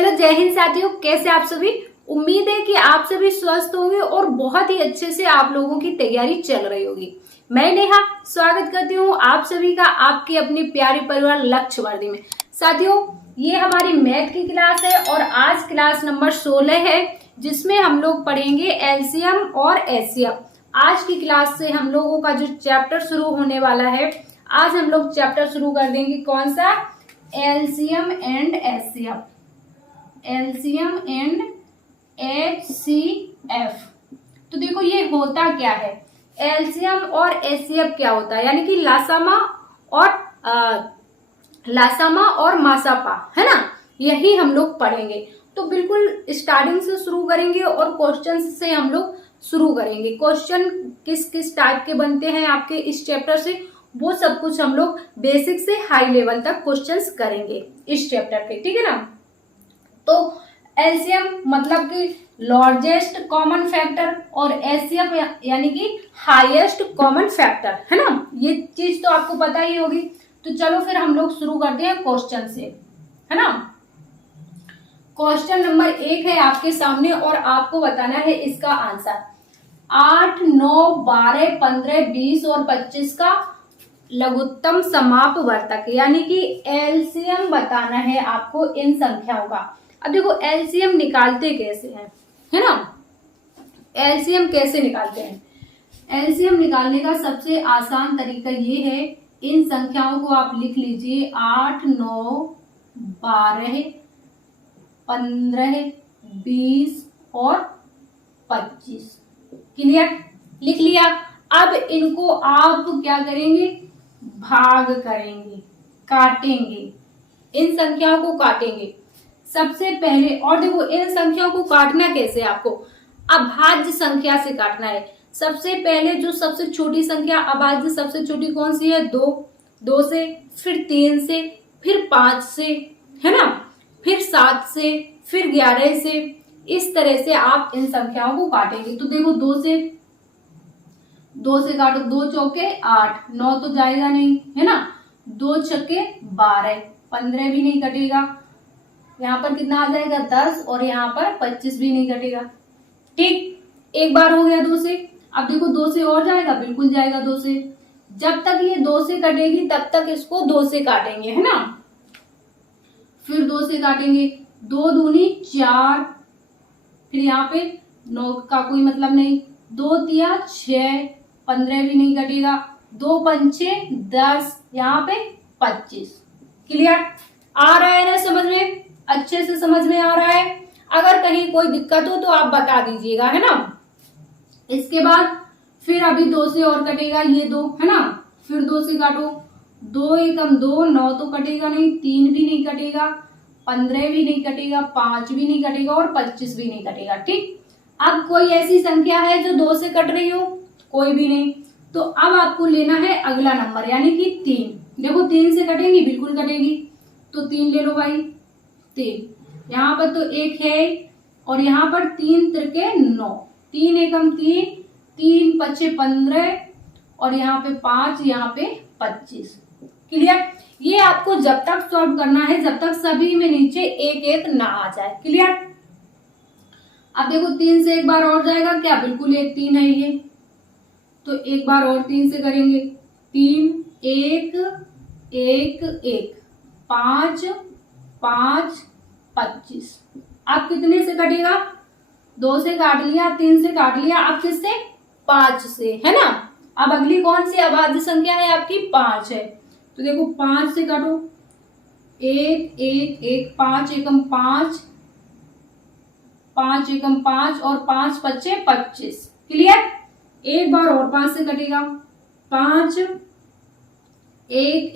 चलो जय हिंद साथियों, कैसे आप सभी। उम्मीद है कि आप सभी स्वस्थ होंगे और बहुत ही अच्छे से आप लोगों की तैयारी चल रही होगी। मैं नेहा स्वागत करती हूँ आप सभी का आपकी अपनी प्यारी परिवार लक्ष्य वर्दी में। साथियों, ये हमारी मैथ की क्लास है और आज क्लास नंबर 16 है, जिसमें हम लोग पढ़ेंगे एलसीएम और एचसीएफ। आज की क्लास से हम लोगों का जो चैप्टर शुरू होने वाला है, आज हम लोग चैप्टर शुरू कर देंगे। कौन सा? LCM and HCF. LCM and HCF. तो देखो ये होता क्या है, एलसीएम और एचसीएफ क्या होता है, यानी कि लासामा और मासापा, है ना। यही हम लोग पढ़ेंगे। तो बिल्कुल स्टार्टिंग से शुरू करेंगे और क्वेश्चन से हम लोग शुरू करेंगे। क्वेश्चन किस किस टाइप के बनते हैं आपके इस चैप्टर से, वो सब कुछ हम लोग बेसिक से हाई लेवल तक क्वेश्चंस करेंगे इस चैप्टर के, ठीक है ना। तो एलसीएम मतलब कि लार्जेस्ट कॉमन फैक्टर और एचसीएफ यानी कि हाईएस्ट कॉमन फैक्टर, है ना। ये चीज तो आपको पता ही होगी। तो चलो फिर हम लोग शुरू करते हैं क्वेश्चन से, है ना। क्वेश्चन नंबर 1 है आपके सामने और आपको बताना है इसका आंसर। 8, 9, 12, 15, 20 और 25 का लघुत्तम समापवर्तक यानी कि एलसीएम बताना है आपको इन संख्याओं का। अब देखो एलसीएम निकालते कैसे हैं, है ना। एलसीएम कैसे निकालते हैं? एलसीएम निकालने का सबसे आसान तरीका ये है, इन संख्याओं को आप लिख लीजिए। 8, 9, 12, 15, 20 और 25। क्लियर? लिख लिया। अब इनको आप क्या करेंगे? भाग करेंगे, काटेंगे, इन संख्याओं को काटेंगे सबसे पहले। और देखो इन संख्याओं को काटना कैसे, आपको अभाज्य संख्या से काटना है। सबसे पहले जो सबसे छोटी संख्या अभाज्य सबसे छोटी कौन सी है? 2 से, फिर 3 से, फिर 5 से, है ना, फिर 7 से, फिर 11 से। इस तरह से आप इन संख्याओं को काटेंगे। तो देखो 2 से काटो, 2 चौके 8, 9 तो जाएगा नहीं, है ना। 2 छक्के 12, 15 भी नहीं कटेगा। यहाँ पर कितना आ जाएगा? 10 और यहाँ पर 25 भी नहीं कटेगा। ठीक, एक बार हो गया 2 से। अब देखो 2 से और जाएगा, बिल्कुल जाएगा 2 से। जब तक ये 2 से कटेगी तब तक इसको 2 से काटेंगे, है ना। फिर 2 से काटेंगे, 2 दूनी 4, फिर यहाँ पे 9 का कोई मतलब नहीं, 2 तिया 6, 15 भी नहीं कटेगा। 2 पंचे 10, यहाँ पे 25। क्लियर? आ रहा है ना समझ में? अच्छे से समझ में आ रहा है? अगर कहीं कोई दिक्कत हो तो आप बता दीजिएगा, है ना। इसके बाद फिर अभी 2 से और कटेगा, ये 2, है ना। फिर 2 से काटो, 2 एकम 2, 9 तो कटेगा नहीं, 3 भी नहीं कटेगा, 15 भी नहीं कटेगा, 5 भी नहीं कटेगा और 25 भी नहीं कटेगा। ठीक, अब कोई ऐसी संख्या है जो 2 से कट रही हो? कोई भी नहीं। तो अब आपको लेना है अगला नंबर यानी कि 3। देखो 3 से कटेगी, बिल्कुल कटेगी। तो 3 ले लो भाई, 3। यहाँ पर तो 1 है और यहाँ पर 3 त्रिके 9, 3 एकम 3, 3 पचे 15 और यहाँ पे 5, यहाँ पे 25। क्लियर? ये आपको जब तक सॉल्व करना है जब तक सभी में नीचे 1 ना आ जाए। क्लियर? अब देखो 3 से एक बार और जाएगा क्या? बिल्कुल 1 3 है ये, तो एक बार और 3 से करेंगे। 3 1 1 1, 5 5 25। अब कितने से कटेगा? 2 से काट लिया, 3 से काट लिया, अब किससे? 5 से, है ना। अब अगली कौन सी अभाज्य संख्या है आपकी? 5 है। तो देखो 5 से काटो, 1 1 1, 5 एकम 5, 5 एकम 5 और 5 पच्चे 25। क्लियर? एक बार और 5 से कटेगा, 5 1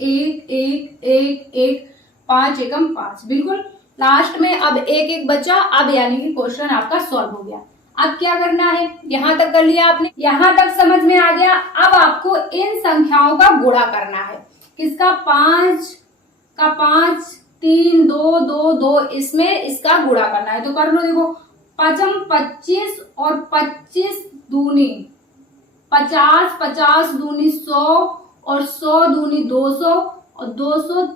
1 1 1 1, 5 एकम 5। बिल्कुल लास्ट में अब 1 1 बचा। अब यानी कि क्वेश्चन आपका सॉल्व हो गया। अब क्या करना है? यहां तक कर लिया आपने, यहां तक समझ में आ गया। अब आपको इन संख्याओं का गुणा करना है। किसका? 5 का 5, 3 2 2 2, इसमें इसका गुणा करना है। तो कर लो। देखो 5 25 और 25 दूनी 50, 50 दूनी 100 और 100 दूनी 200 और 200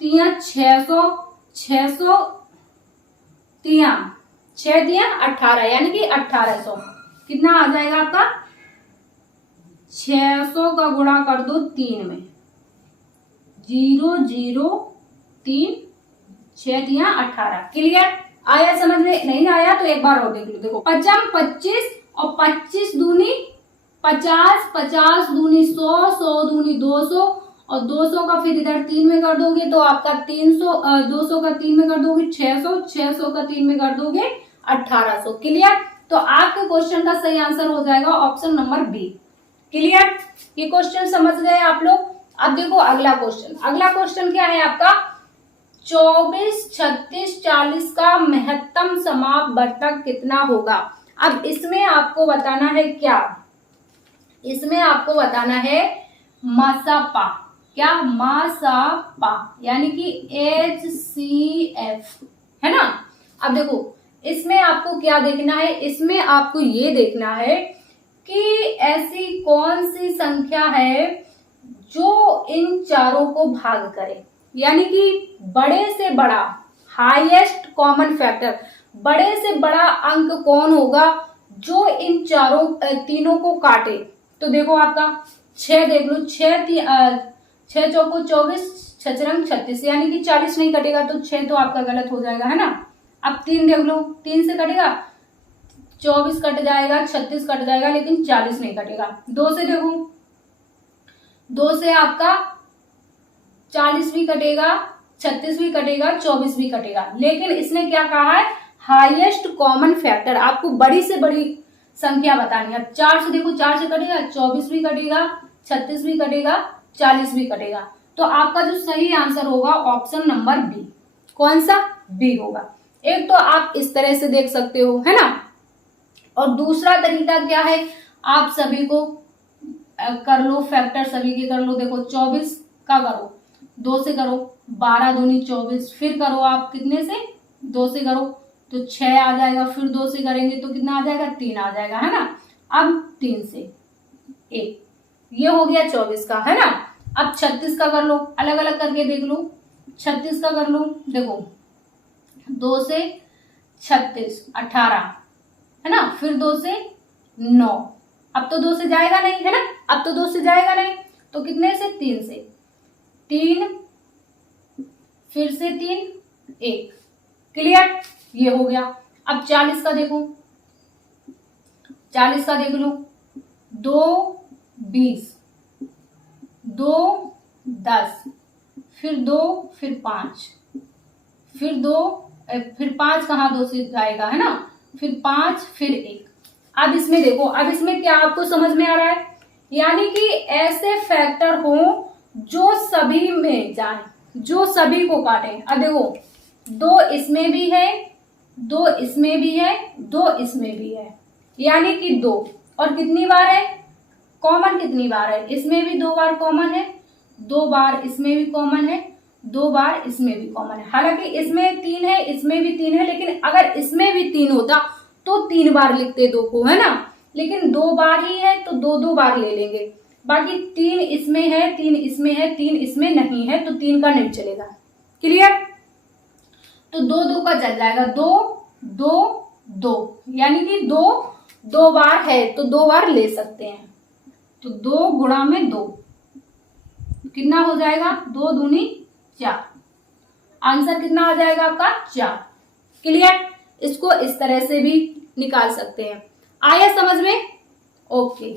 3 600, 600 तिया 6 तिया 18 यानी कि 1800। कितना आ जाएगा आपका? 600 का गुणा कर दो 3 में, 0 0 3, 6 तिया 18। क्लियर? आया समझ में? नहीं आया तो एक बार और देख लो। देखो 55 25 और 25 दूनी 50, 50 दूनी 100, 100 दूनी 200 और 200 का फिर इधर 3 में कर दोगे तो आपका 300, 200 का 3 में कर दोगे 600, 600 का 3 में कर दोगे 1800। क्लियर? तो आपके क्वेश्चन का सही आंसर हो जाएगा ऑप्शन नंबर बी। क्लियर? ये क्वेश्चन समझ गए आप लोग? अब देखो अगला क्वेश्चन। अगला क्वेश्चन क्या है आपका? 24, 36, 40 का महत्तम समापवर्तक कितना होगा? अब इसमें आपको बताना है क्या? इसमें आपको बताना है मासापा। क्या? मासापा यानी कि HCF, है ना? अब देखो इसमें आपको क्या देखना है? इसमें आपको ये देखना है कि ऐसी कौन सी संख्या है जो इन चारों को भाग करे, यानी कि बड़े से बड़ा हाईएस्ट कॉमन फैक्टर, बड़े से बड़ा अंक कौन होगा जो इन चारों तीनों को काटे। तो देखो आपका 6 देख लो, 6 चौको 24, 6 रंग 36 यानी कि 40 नहीं कटेगा तो 6 तो आपका गलत हो जाएगा, है ना? अब 3 देख लो, 3 से कटेगा 24 कट जाएगा, 36 कट जाएगा लेकिन 40 नहीं कटेगा। 2 से देखो, 2 से आपका 40 भी कटेगा, 36 भी कटेगा, 24 भी कटेगा। लेकिन इसने क्या कहा है? हाईएस्ट कॉमन फैक्टर, आपको बड़ी से बड़ी संख्या बतानी है। 4 से देखो, 4 से कटेगा 24 भी कटेगा, 36 भी कटेगा, 40 भी कटेगा। तो आपका जो सही आंसर होगा ऑप्शन नंबर बी। कौन सा? बी होगा। एक तो आप इस तरह से देख सकते हो, है ना? और दूसरा तरीका क्या है? आप सभी को कर लो, फैक्टर सभी के कर लो। देखो 24 का करो, 2 से करो, 12 दूनी 24, फिर करो आप कितने से? 2 से करो तो 6 आ जाएगा, फिर 2 से करेंगे तो कितना आ जाएगा? 3 आ जाएगा, है ना? अब 3 से 1, ये हो गया 24 का, है ना? अब 36 का कर लो, अलग अलग करके देख लो। 36 का कर लो, देखो 2 से 36 18, है ना? फिर 2 से 9, अब तो 2 से जाएगा नहीं, है ना? अब तो 2 से जाएगा नहीं तो कितने से? 3 से, 3 फिर से 3 1। क्लियर? ये हो गया। अब 40 का देखो, 40 का देख लो, 2 20, 2 10, फिर 2, फिर 5, फिर 2, फिर 5 कहाँ 2 से जाएगा, है ना? फिर 5, फिर 1। अब इसमें देखो, अब इसमें क्या आपको समझ में आ रहा है? यानी कि ऐसे फैक्टर हो जो सभी में जाए, जो सभी को काटे। अब देखो 2 इसमें भी है, 2 इसमें भी है, 2 इसमें भी है, यानी कि 2। और कितनी बार है कॉमन? कितनी बार है? इसमें भी 2 बार कॉमन है, 2 बार इसमें भी कॉमन है, 2 बार इसमें भी कॉमन है। हालांकि इसमें 3 है, इसमें भी 3 है, लेकिन अगर इसमें भी 3 होता तो 3 बार लिखते 2 को, है ना? लेकिन 2 बार ही है तो 2 बार ले लेंगे। बाकी 3 इसमें है, 3 इसमें है, 3 इसमें नहीं है तो 3 का नहीं चलेगा। क्लियर? तो 2 का चल जाएगा, 2 2 2, यानी कि 2 बार है तो 2 बार ले सकते हैं। तो 2 गुणा में 2 कितना हो जाएगा? 2 दूनी 4। आंसर कितना आ जाएगा आपका? 4। क्लियर? इसको इस तरह से भी निकाल सकते हैं। आया समझ में? ओके,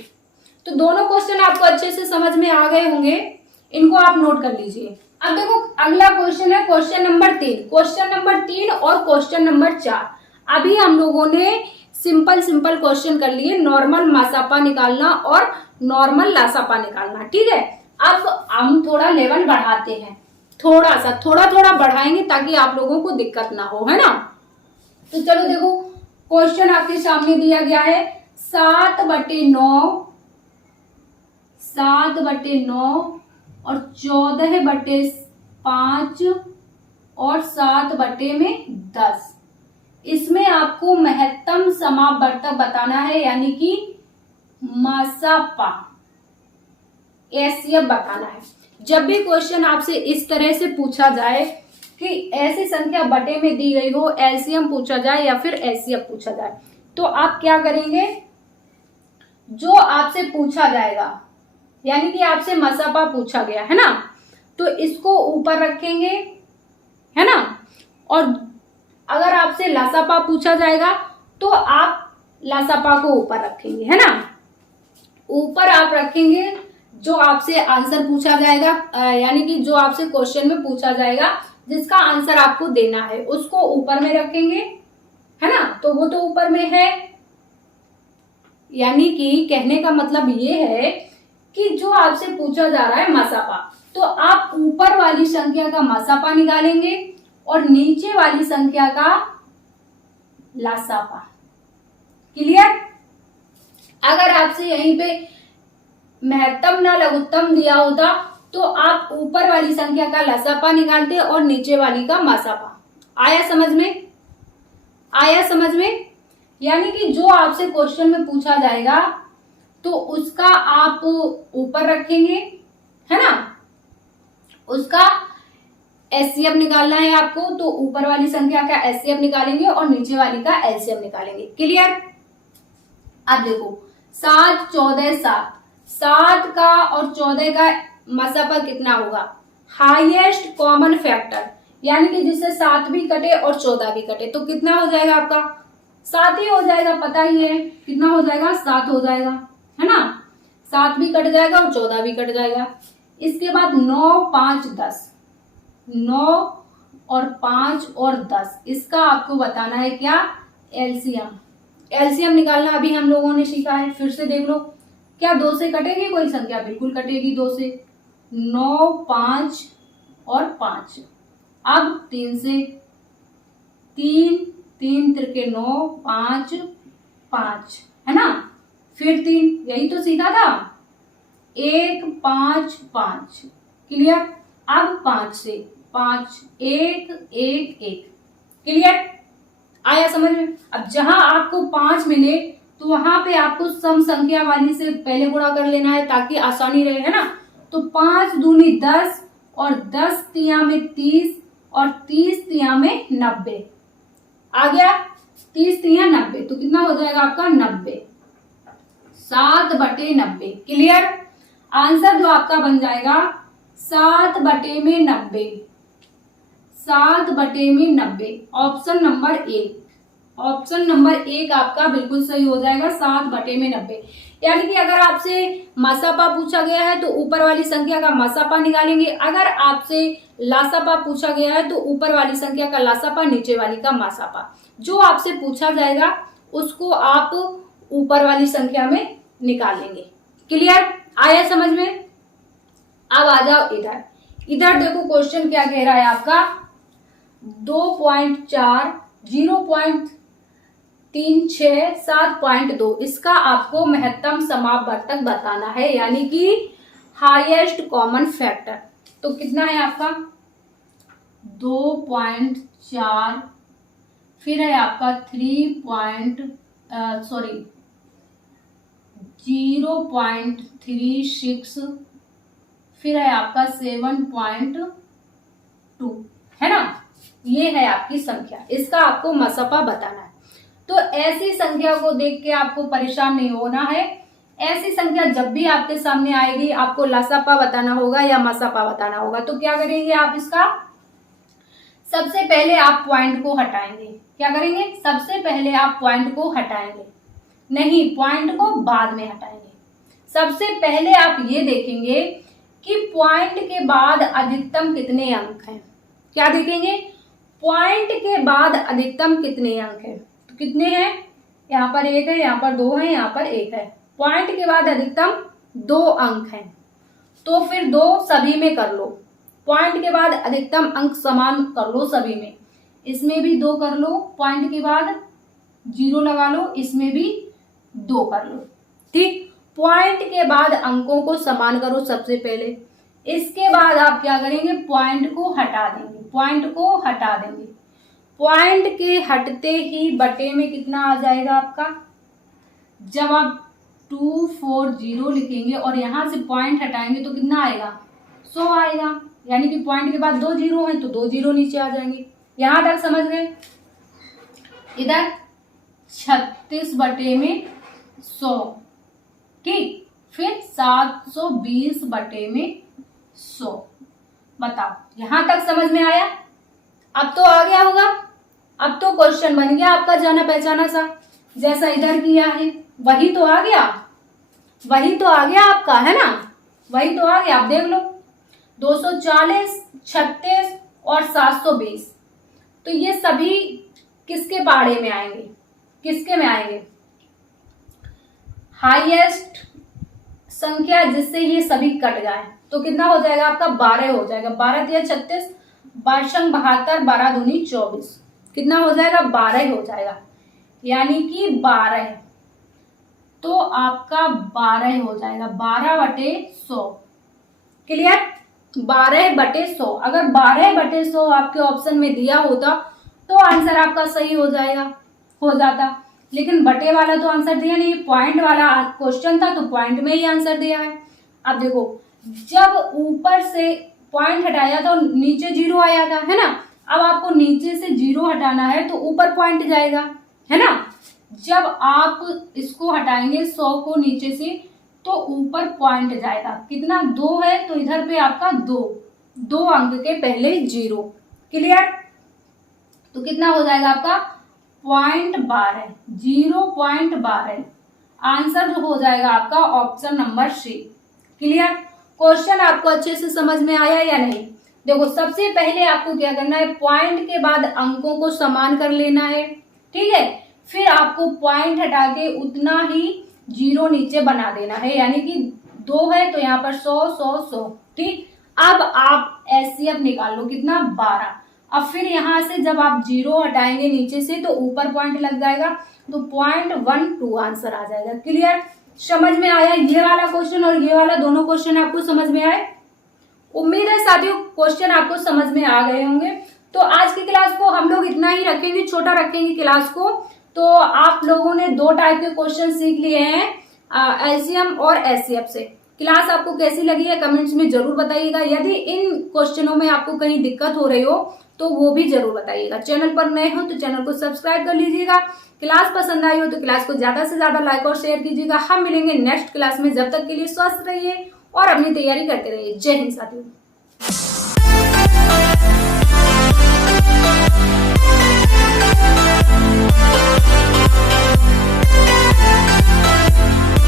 तो दोनों क्वेश्चन आपको अच्छे से समझ में आ गए होंगे, इनको आप नोट कर लीजिए। अब देखो अगला क्वेश्चन है क्वेश्चन नंबर 3। क्वेश्चन नंबर 3 और क्वेश्चन नंबर 4 अभी हम लोगों ने सिंपल क्वेश्चन कर लिए, नॉर्मल मासापा निकालना और नॉर्मल लासापा निकालना। ठीक है, अब हम थोड़ा लेवल बढ़ाते हैं, थोड़ा बढ़ाएंगे ताकि आप लोगों को दिक्कत ना हो, है ना? तो चलो देखो क्वेश्चन आपके सामने दिया गया है 7/9, 7/9 और 14/5 और 7/10। इसमें आपको महत्तम समापवर्तक बताना है, यानी कि मासापा एसएफ बताना है। जब भी क्वेश्चन आपसे इस तरह से पूछा जाए कि ऐसी संख्या बटे में दी गई हो, एलसीएम पूछा जाए या फिर एचसीएफ पूछा जाए, तो आप क्या करेंगे, जो आपसे पूछा जाएगा, यानी कि आपसे मसापा पूछा गया है ना, तो इसको ऊपर रखेंगे, है ना। और अगर आपसे लसापा पूछा जाएगा तो आप लसापा को ऊपर रखेंगे, है ना। ऊपर आप रखेंगे जो आपसे आंसर पूछा जाएगा, यानी कि जो आपसे क्वेश्चन में पूछा जाएगा जिसका आंसर आपको देना है उसको ऊपर में रखेंगे, है ना। तो वो तो ऊपर में है, यानी कि कहने का मतलब ये है कि जो आपसे पूछा जा रहा है मसापा, तो आप ऊपर वाली संख्या का मसापा निकालेंगे और नीचे वाली संख्या का लसापा। क्लियर। अगर आपसे यहीं पे महत्तम ना लघुत्तम दिया होता तो आप ऊपर वाली संख्या का लसापा निकालते और नीचे वाली का मसापा। आया समझ में, आया समझ में। यानी कि जो आपसे क्वेश्चन में पूछा जाएगा तो उसका आप ऊपर रखेंगे, है ना, उसका एचसीएफ निकालना है आपको, तो ऊपर वाली संख्या का एचसीएफ निकालेंगे और नीचे वाली का एलसीएम निकालेंगे। क्लियर। अब देखो 7, 14, 7, 7 का और 14 का मसापा कितना होगा, हाईएस्ट कॉमन फैक्टर, यानी कि जिससे 7 भी कटे और 14 भी कटे तो कितना हो जाएगा आपका, 7 ही हो जाएगा, पता ही है कितना हो जाएगा, 7 हो जाएगा, है ना। 7 भी कट जाएगा और 14 भी कट जाएगा। इसके बाद 9, 5, 10, 9 और 5 और 10, इसका आपको बताना है क्या, एलसीएम। एलसीएम निकालना अभी हम लोगों ने सीखा है, फिर से देख लो। क्या 2 से कटेगी कोई संख्या, बिल्कुल कटेगी 2 से। 9, 5 और 5, अब 3 से, 3, 3 त्रिके 9, 5, 5, है ना, फिर 3, यही तो सीखा था, 1, 5, 5। क्लियर। अब 5 से, 5, 1, 1, 1। क्लियर। आया समझ में। अब जहां आपको 5 मिले तो वहां पे आपको सम संख्या वाली से पहले गुणा कर लेना है ताकि आसानी रहे, है ना। तो 5 दूनी 10 और 10 तिया में 30 और 30 तिया में 90 आ गया, 30 तिया 90, तो कितना हो जाएगा आपका 90, 7/90। क्लियर। आंसर जो आपका बन जाएगा 7/90, 7/90। ऑप्शन नंबर 1, ऑप्शन नंबर 1 आपका बिल्कुल सही हो जाएगा, 7/90। यानी कि अगर आपसे मसापा पूछा गया है तो ऊपर वाली संख्या का मसापा निकालेंगे, अगर आपसे लासापा पूछा गया है तो ऊपर वाली संख्या का लासापा, नीचे वाली का मासापा। जो आपसे पूछा जाएगा उसको आप ऊपर वाली संख्या में निकालेंगे। क्लियर। आया समझ में। अब आ जाओ इधर, इधर देखो क्वेश्चन क्या कह रहा है आपका, 2.4, 0.36, 7.2, इसका आपको महत्तम समापवर्तक बताना है, यानी कि हाईएस्ट कॉमन फैक्टर। तो कितना है आपका 2.4, फिर है आपका 0.36, फिर है आपका 7.2, है ना। ये है आपकी संख्या, इसका आपको मसापा बताना है। तो ऐसी संख्या को देख के आपको परेशान नहीं होना है। ऐसी संख्या जब भी आपके सामने आएगी आपको लसापा बताना होगा या मसापा बताना होगा। तो क्या करेंगे आप, इसका सबसे पहले आप पॉइंट को हटाएंगे। क्या करेंगे, सबसे पहले आप पॉइंट को हटाएंगे, नहीं पॉइंट को बाद में हटाएंगे। सबसे पहले आप ये देखेंगे कि पॉइंट के बाद अधिकतम कितने अंक हैं। क्या देखेंगे, पॉइंट के बाद अधिकतम कितने अंक हैं। तो कितने हैं, यहाँ पर 1 है, यहाँ पर 2 है, यहाँ पर 1 है। पॉइंट के बाद अधिकतम 2 अंक हैं, तो फिर 2 सभी में कर लो। पॉइंट के बाद अधिकतम अंक समान कर लो सभी में, इसमें भी 2 कर लो, पॉइंट के बाद 0 लगा लो, इसमें भी 2 कर लो। ठीक, पॉइंट के बाद अंकों को समान करो सबसे पहले, इसके बाद आप क्या करेंगे, पॉइंट को हटा देंगे, पॉइंट को हटा देंगे। पॉइंट के हटते ही बटे में कितना आ जाएगा आपका, जब आप 240 लिखेंगे और यहां से पॉइंट हटाएंगे तो कितना आएगा, 100 आएगा। यानी कि पॉइंट के बाद 2 जीरो हैं तो 2 जीरो नीचे आ जाएंगे। यहां तक समझ गए। इधर 36 बटे में 100, ठीक, फिर 720 बटे में 100। बताओ यहां तक समझ में आया? अब तो आ गया होगा। अब तो क्वेश्चन बन गया आपका जाना पहचाना सा, जैसा इधर किया है वही तो आ गया, वही तो आ गया आपका, है ना, वही तो आ गया। आप देख लो 240, 36 और 720, तो ये सभी किसके पाड़े में आएंगे, किसके में आएंगे? हाईएस्ट संख्या जिससे ये सभी कट जाए तो कितना हो जाएगा आपका? 12 हो जाएगा। 12 तिया 36, 12 72, 12 दूनी 24, कितना हो जाएगा? 12 हो जाएगा, यानी कि 12, तो आपका 12 हो जाएगा। 12 बटे 100, क्लियर? 12 बटे 100, अगर 12 बटे 100 आपके ऑप्शन में दिया होता तो आंसर आपका सही हो जाएगा, हो जाता, लेकिन बटे वाला तो आंसर दिया नहीं, पॉइंट वाला क्वेश्चन था तो पॉइंट में ही आंसर दिया है। अब देखो जब ऊपर से पॉइंट हटाया तो नीचे जीरो आया था, है ना, अब आपको नीचे से जीरो हटाना है तो ऊपर पॉइंट जाएगा, है ना। जब आप इसको हटाएंगे 100 को नीचे से तो ऊपर पॉइंट जाएगा, कितना? 2 है तो इधर पे आपका 2 अंक के पहले 0, क्लियर? तो कितना हो जाएगा आपका? 0.12, 0.12 आंसर जो हो जाएगा आपका option number C, clear? Question आपको अच्छे से समझ में आया या नहीं? देखो सबसे पहले आपको क्या करना है, पॉइंट के बाद अंकों को समान कर लेना है, ठीक है, फिर आपको पॉइंट हटा के उतना ही जीरो नीचे बना देना है, यानी कि 2 है तो यहाँ पर 100 100 100, ठीक। अब आप एचसीएफ निकाल लो, कितना? 12। अब फिर यहाँ से जब आप जीरो हटाएंगे नीचे से तो ऊपर पॉइंट लग जाएगा, तो 0.12 आंसर आ जाएगा, क्लियर? समझ में आया ये वाला क्वेश्चन और ये वाला दोनों क्वेश्चन आपको समझ में आए? उम्मीद है साथियों क्वेश्चन आपको समझ में आ गए होंगे। तो आज की क्लास को हम लोग इतना ही रखेंगे, छोटा रखेंगे क्लास को। तो आप लोगों ने 2 टाइप के क्वेश्चन सीख लिए हैं, एलसीएम और एचसीएफ से। क्लास आपको कैसी लगी है कमेंट्स में जरूर बताइएगा। यदि इन क्वेश्चनों में आपको कहीं दिक्कत हो रही हो तो वो भी जरूर बताइएगा। चैनल पर नए हो तो चैनल को सब्सक्राइब कर लीजिएगा। क्लास पसंद आई हो तो क्लास को ज्यादा से ज्यादा लाइक और शेयर कीजिएगा। हम मिलेंगे नेक्स्ट क्लास में, जब तक के लिए स्वस्थ रहिए और अपनी तैयारी करते रहिए। जय हिंद साथियों।